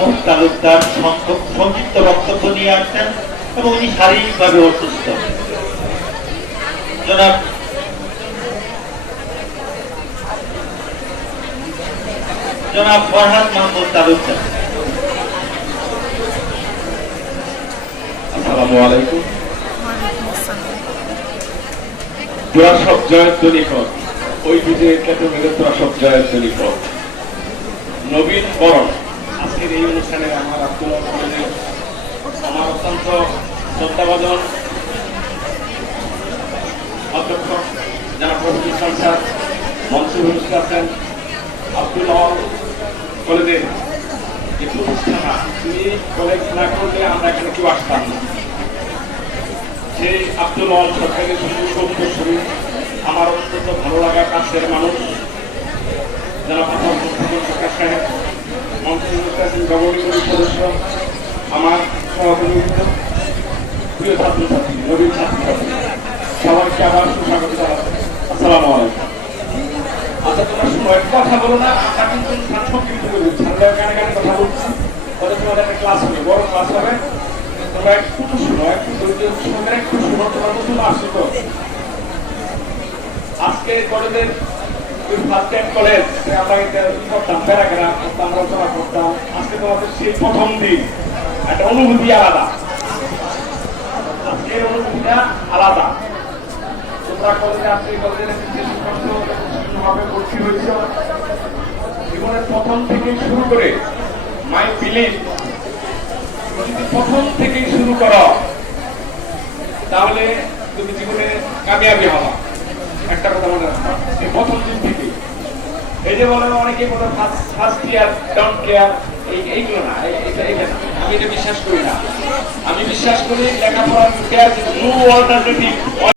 মাহমুদ তালুকদার সংক্ষিপ্ত বক্তব্য নিয়ে আসছেন এবং উনি শারীরিকভাবে অসুস্থ। জনাব ফরহাদ মাহমুদ তালুকদার। আসসালামু আলাইকুম। তোরা সব জয়ধ্বনি কর, ওই বিজয়ের ক্ষেত্রে মেরে তোরা সব জয়ধ্বনি কর। নবীন বরণ আজকের এই অনুষ্ঠানে আমার আব্দুল্লাহ কলেজের আমার অত্যন্ত শ্রদ্ধাভাজন অধ্যক্ষ যারা প্রফেসর স্যার মনসুর হোসেন আছেন, আব্দুল্লাহ কলেজের যে প্রতিষ্ঠাতা, তিনি কলেজ না করলে আমরা এখানে কেউ আসতাম না। সেই আব্দুল সরকারের সঙ্গে আমার অত্যন্ত ভালো লাগা কাছের মানুষ, যারা সরকার সাহেব, মন্ত্রী গভর্নিং সদস্য, আমার সহকর্মীবৃন্দ, প্রিয় ছাত্রছাত্রী, নবীন ছাত্রছাত্রী, সবাইকে আবার সুস্বাগত জানাচ্ছি। আসসালামু আলাইকুম। আচ্ছা, তোমরা শুনো, একটা কথা বলো না, আমরা কিন্তু সংক্ষিপ্ত করে দিচ্ছি, আমরা গানে গানে কথা বলছি, পরে তোমাদের একটা ক্লাস হবে, বড় ক্লাস হবে, তোমরা একটু শুনো, একটু শুনো, তোমরা নতুন আসছো তো। আজকে কলেজের ফার্স্ট টাইম কলেজ আমরা করতাম, প্যারাগ্রাফ করতাম, রচনা করতাম। আজকে তোমাদের সেই প্রথম দিন, একটা অনুভূতি আলাদা, আজকের অনুভূতিটা আলাদা। তোমরা কলেজে আজকে কলেজের ভাবে ভর্তি হয়েছ, জীবনের প্রথম থেকে শুরু করে মাই বিলিভ, যদি প্রথম থেকেই শুরু করো তাহলে তুমি জীবনে কামিয়াবি হবা। একটা কথা মনে রাখবা, এই প্রথম দিন থেকে। এই যে বলে অনেকে বলে ফার্স্ট ইয়ার ডোন্ট কেয়ার, এইগুলো না, আমি এটা বিশ্বাস করি না। আমি বিশ্বাস করি লেখাপড়ার কেয়ার নো অল্টারনেটিভ।